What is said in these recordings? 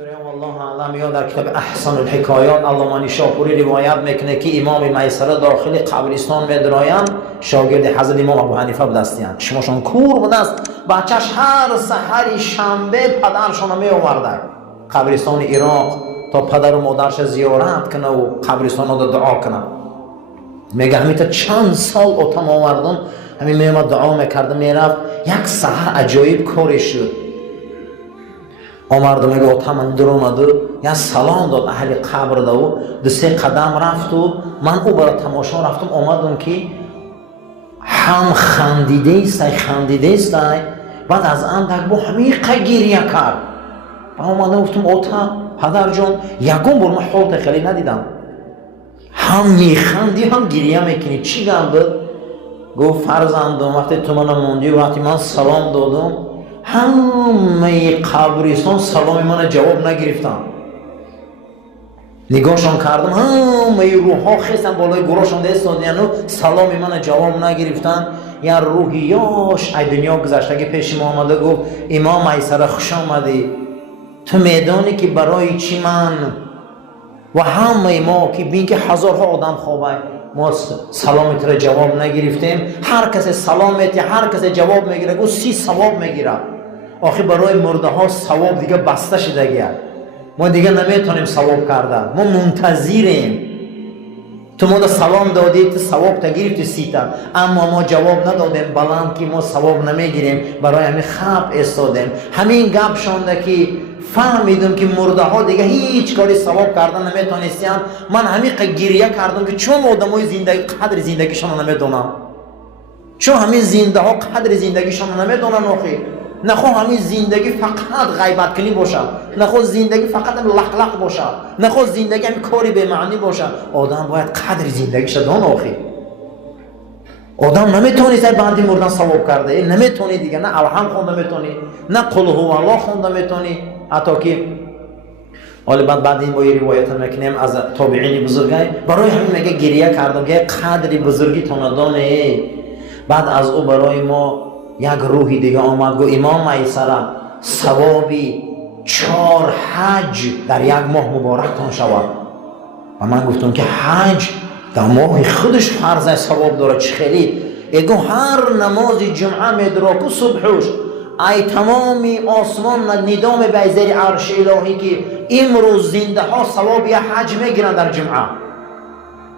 داریم والله اعلم. یا در کتاب احسن الحکایات علامه نیشاپوری روایت میکنه که امام میسره داخل قبرستان میدراین، شاگرد حضرت امام ابو حنیفه بودستیان. شماشون کور بود است، بچهش هر سحر شنبه پدرشون می آورده قبرستان عراق تا پدر و مادرش زیارت کنه و قبرستان رو دعا کنه. میگه همین تا چند سال اوتم آوردم، همین میامد دعا میکرده میرفت. یک سحر عجایب کارش شد. آمرد میگه اوتم اندر اومد و یا سلام داد اهل قبر دو دو سه قدم رفت و من او برای تماشا رفتم. آمدم که هم خندیده است بعد از اندک با همیقه گریه کرد. آمده گفتم اوتا پدر جان یکم بر من حالت خیلی ندیدم، هم میخندی هم گریه میکنی، چی گم بود؟ گفت فرزندم وقتی تو من موندی وقتی من سلام دادم همه قبرستان سلام من جواب نگرفتن. نگاهشان کردم همه روح ها خستن بالای گروهشان دست دادن و سلام من جواب نگرفتن. یا روحیاش ای دنیا گذشتگی پیش ما آمده گفت امام میسره خوش آمدی، تو میدانی که برای چی من و همه ما که بین که هزارها آدم خوابه ما سلامت را جواب نگرفتیم. هر کس سلامتی هر کس جواب میگیره گفت 30 ثواب میگیره. آخه برای مرده ها ثواب دیگه بسته شده گیه، ما دیگه نمیتونیم ثواب کرده، ما منتظریم. تو ما سلام دادی تو ثواب تا گرفتی 30 تا، اما ما جواب ندادیم بلند که ما ثواب نمیگیریم، برای همین خب استادیم. همین گپ شونده که فهمیدم که مرده ها دیگه هیچ کاری ثواب کردن نمیتونستن. من همین گریه کردم که چون آدمای زندگی قدر زندگیشون نمیدونن، چون همین زنده ها قدر زندگیشون نمیدونن. آخه نخو همین زندگی فقط غیبت کنی باشه، نخو زندگی فقط لق باشه، نخو زندگی همین کاری به معنی باشه. آدم باید قدر زندگیش دان. آخه آدم نمیتونی سر بندی مردن ثواب کرده، نمیتونی دیگه، نه الحم خونده میتونی، نه قل هو الله خونده میتونی. حتی که حالا بعد این با یه روایت میکنیم از تابعین بزرگی، برای همین میگه گریه کردم که قدر بزرگی تو ندانه. بعد از او برای ما یک روحی دیگه آمد گو امام میسره ثوابی 4 حج در یک ماه مبارک تان شود. و من گفتم که حج در ماه خودش فرض ثواب داره چه خیلی. اگه هر نماز جمعه میدراکو صبحوش ای تمامی آسمان ندام به زیر عرش الهی که امروز زنده ها ثواب یا حج میگیرن در جمعه.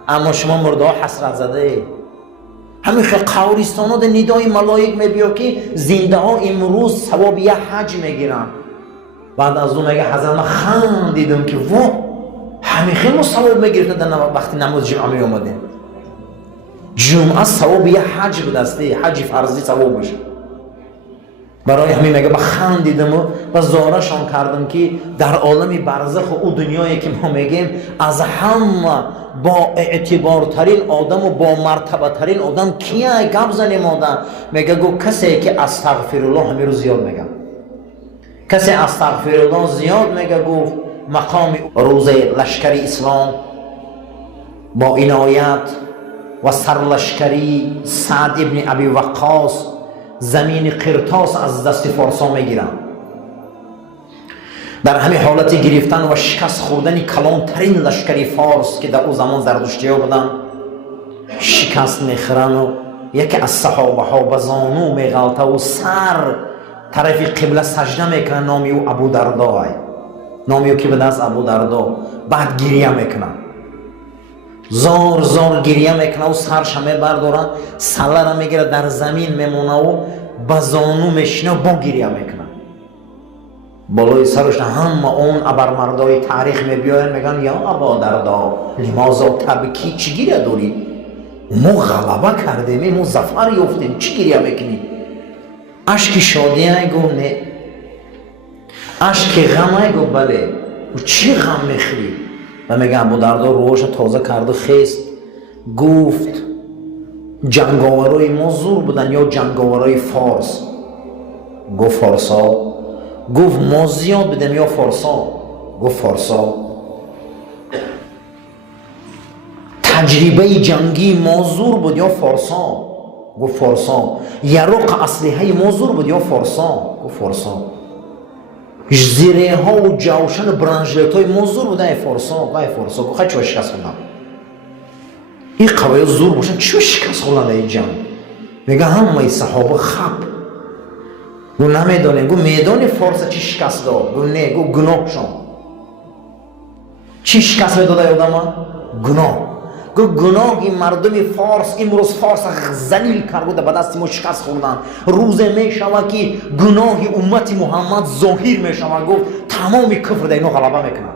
اما شما مرده ها حسرت زده، همین قبرستان ها در ندای ملائک میبیا که زنده ها امروز ثواب یا حج میگیرن. بعد از اون میگه حضرت من خندیدم که وا همین خیلی ما ثواب میگرفتن در وقتی نماز جمعه می اومدیم. جمعه ثواب یا حج بدسته، حج فرضی ثواب باشه. برای همین میگه خندیدم و زارشان کردم که در عالم برزخ و او دنیایی که ما میگیم از همه با اعتبارترین آدم و با مرتبه ترین آدم کیه گپ زنیم آدم؟ میگه گو کسی که استغفرالله همین رو زیاد میگه، کسی استغفرالله زیاد میگه. گفت مقام روز لشکری اسلام با عنایت و سرلشکری سعد ابن ابی وقاص زمین قرطاس از دست فارسا میگیرن. در همین حالت گرفتن و شکست خوردن کلانترین لشکری فارس که در او زمان زردشتی‌ها بودن شکست میخورن و یکی از صحابه ها به زانو میغلطه و سر طرف قبله سجده میکنن. نامی او ابو دردا، نامی او که به دست ابو دردا. بعد گریه میکنن، زار گریه میکنه و سرش همه بردارن، سله را میگیره در زمین میمونه و به زانو میشینه و با گریه میکنه. بالای سرش همه اون ابرمردای تاریخ میبیاین میگن یا ابا دردا لماذا تبکی، چی گریه داری؟ ما غلبه کردیم، ما ظفر یافتیم، چی گریه میکنی؟ اشک شادی گو نه، اشک غم گو بله. و چی غم میخوری؟ و میگه ابو دردا روش تازه کرده خیست. گفت جنگاورای ما زور بودن یا جنگاورای فارس؟ گفت فارسا. گفت ما زیاد بودیم یا فارسا؟ گفت فارسا. تجربه جنگی ما زور بود یا فارسا؟ گفت فارسا. یرق اسلحه ما زور بود یا فارسا؟ گفت فارسا. زیره ها و جوشن برانجلت های موضوع بودن ای فارسا بخواه چه شکست خوندن این قوای زور باشن چه شکست خوندن ای جمع میگه همه صحابه خب گو نمیدانیم گو میدانی فارس چی شکست داد گو نه گو گناه شان چی شکست میداده یادم ها؟ گو گناه این مردم فارس امروز فارس ذلیل کرد بوده به دست ما شکست خوردن روزه میشوه که گناه امت محمد ظاهر میشوه گفت تمام کفر در اینو غلبه میکنن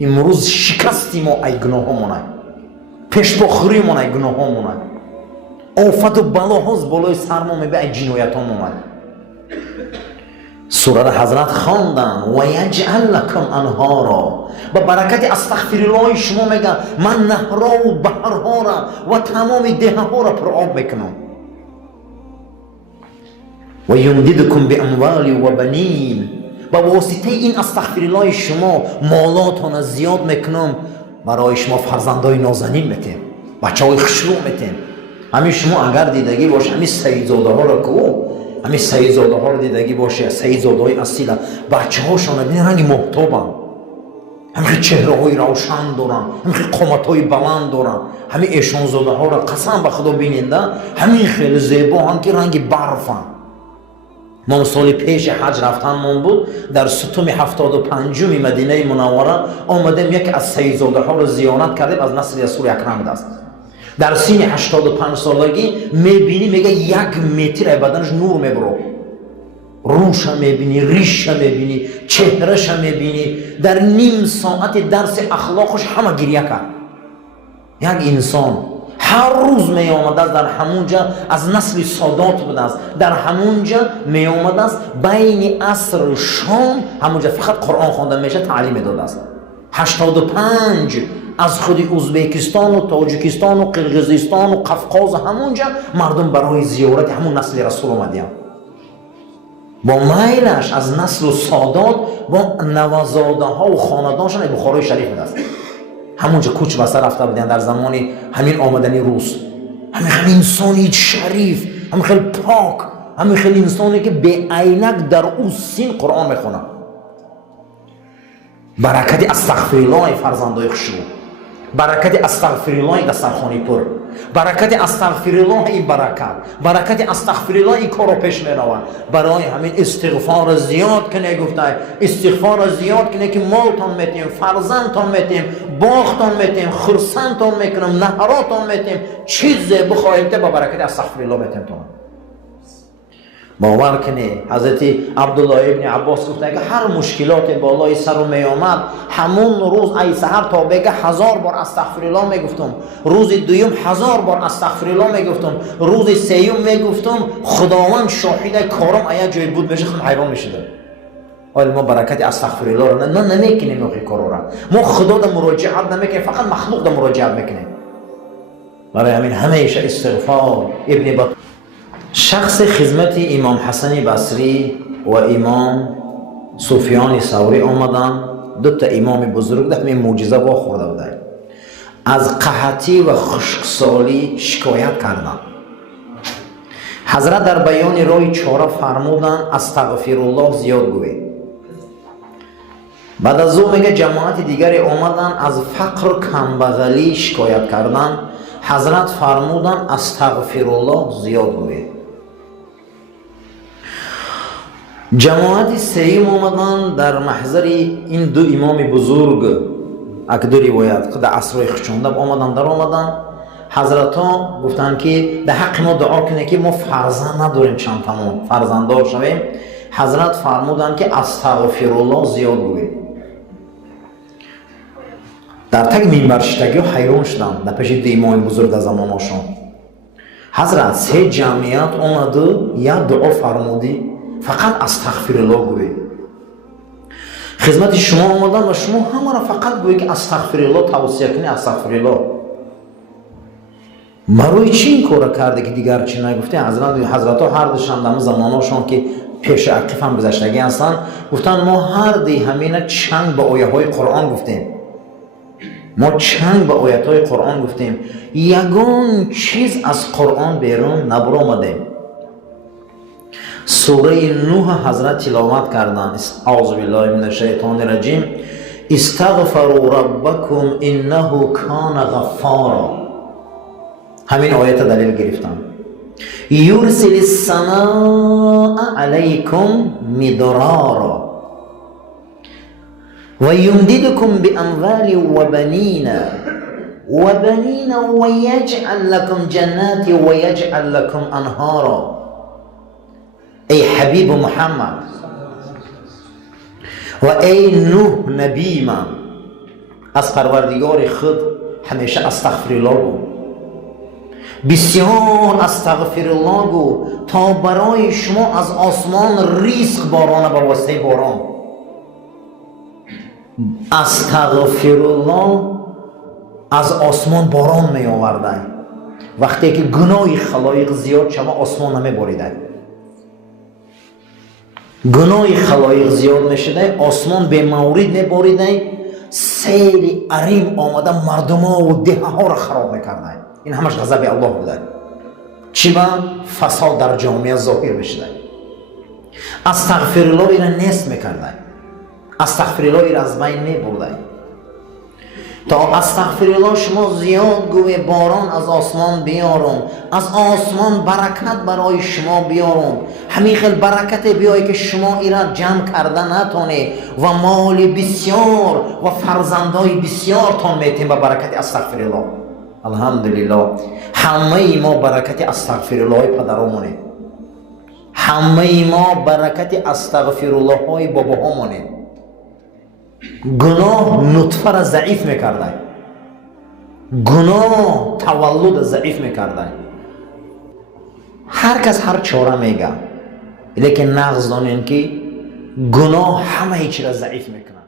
امروز شکستی ما ای گناه ها مونه پیشبخوری مونه ای گناه ها مونه آفت و بلاهاز بالای سر ما میبه ای جنایت ها مونه سوره را حضرت خواندن و یجعل لکم انهارا با برکت استغفرالله شما میگن من نهرها و بحرها را و تمام دهه ها را پر آب میکنم و یمددکم باموال و بنین با واسطه این استغفرالله شما مالاتان زیاد میکنم برای شما فرزندای نازنین میتیم بچه های خشروع میتیم همین شما اگر دیدگی باشه همین سیدزاده ها را که همین سیدزاده ها را دیدگی باشه سیدزاده های اصیل بچه هاشان را بینید رنگ محتابن همین چهره های روشن دارن همین قامت های بلند دارن همین ایشان زاده ها را قسم به خدا بینید همین خیلی زیبا هم که رنگ برفن ما سال پیش حج رفتن من بود در ستم 75 مدینه منوره آمدیم یکی از سیدزاده ها را زیارت کردیم از نسل رسول اکرم است در سن 85 سالگی میبینی میگه 1 متر بدنش نور میبره روش میبینی ریش میبینی چهرش میبینی در نیم ساعت درس اخلاقش همه گریه کرد یک انسان هر روز می آمده است در همونجا از نسل سادات بوده است در همونجا می آمده است بین عصر شام همونجا فقط قرآن خوانده میشه تعلیم داده است 85 از خود ازبکستان و تاجیکستان و قرقیزستان و قفقاز همونجا مردم برای زیارت همون نسل رسول آمدیم با میلش از نسل سادات با نوزاده ها و خاندانشان بخارای شریف بوده است همونجا کوچ بسته رفته بودن در زمان همین آمدنی روز همین انسانی شریف همین خیلی پاک همین خیلی انسانی که به عینک در او سین قرآن میخونه برکت استغفرالله فرزندای خشوع برکت استغفرالله دسترخوانی پر برکت استغفرالله این برکت استغفرالله این کارو پیش میروند برای همین استغفار زیاد کنه گفته استغفار زیاد کنه که مالتان میتیم فرزندتان میتیم باغتان میتیم خرسندتان میکنم نهراتان میتیم چیزی بخواهیم ته با برکت استغفرالله میتیم تان باور کنی حضرت عبدالله ابن عباس گفته که هر مشکلات بالای سر می آمد همون روز ای سحر تا بگه 1000 بار استغفرالله میگفتم روز دوم 1000 بار استغفرالله میگفتم روز سوم میگفتم خداوند شاهد کارم ایا جای بود بشه خود حیران میشدم ولی ما برکت استغفرالله رو نمیکنیم اون کارا را ما خدا را مراجعت نمیکنیم فقط مخلوق را مراجعت میکنیم برای همین همیشه استغفار ابن بطوطه شخص خدمت امام حسن بصری و امام سفیان ثوری آمدن دو تا امام بزرگ در همین معجزه با خورده بودن از قحطی و خشکسالی شکایت کردند حضرت در بیان راه چاره فرمودند استغفرالله زیاد گوی بعد از او میگه جماعت دیگری آمدن از فقر و کمبغلی شکایت کردند حضرت فرمودند استغفرالله زیاد گوی جماعت سوم آمدن در محضر این دو امام بزرگ اکدو روایت که در عصرهای خشونده آمدن در آمدن حضرت ها گفتن که در حق ما دعا کنه که ما فرزند نداریم چند تمام فرزندار شویم حضرت فرمودن که استغفرالله زیاد گویید در تک منبر شدگی و حیران شدن در پیش دو امام بزرگ در زمان هاشون حضرت سه جمعیت آمده یا دعا فرمودی فقط استغفرالله گویید خدمت شما آمدن و شما همه را فقط گویید که استغفرالله توصیه کنی استغفرالله مروی چی این کار کرده که دیگر چی نگفته حضرت ها هر دوشان در زماناشون که پیش عقیف هم گذشتگی هستن گفتن ما هر دی همینه چند به آیه های قرآن گفتیم ما چند به آیت های قرآن گفتیم یگان چیز از قرآن بیرون نبر آمدیم سوره نوح حضرت تلاوت کردن. اعوذ بالله من الشیطان الرجیم. استغفروا ربکم انه کان غفارا. همین آیت دلیل گرفتم. یرسل السماء علیکم مدرارا و یمددکم باموال و بنین و یجعل لکم جنات و یجعل لکم انهارا. ای حبیب محمد و ای نوح نبی من، از پروردگار خود همیشه استغفرالله گو، بسیار استغفرالله گو تا برای شما از آسمان رزق بارانه به واسطه باران. استغفرالله از آسمان باران می آورده. وقتی که گناه خلایق زیاد شما آسمان نمی باریده، گناه خلایق زیاد میشده، آسمان به مورد نباریده، سیل عریم آمده مردم ها و ده ها را خراب میکرده. این همش غضب الله بوده. چی با فساد در جامعه ظاهر بشده. استغفرالله ایرا نیست میکرده، استغفرالله ایرا از بین میبرده. تا استغفرالله شما زیاد گوی باران از آسمان بیارم، از آسمان برکت برای شما بیارم، همین خیل برکت بیایی که شما ایرا جمع کرده نتونه و مال بسیار و فرزندای بسیار تان میتیم به برکت استغفرالله. الحمدلله همه ما برکت استغفرالله پدرامونه، همه ما برکت استغفرالله های باباهامونه. گناه نطفه را ضعیف میکرده، گناه تولد ضعیف میکرده. هر کس هر چاره میگه، لیکن نغز دانین که گناه همه چیز را ضعیف میکنه.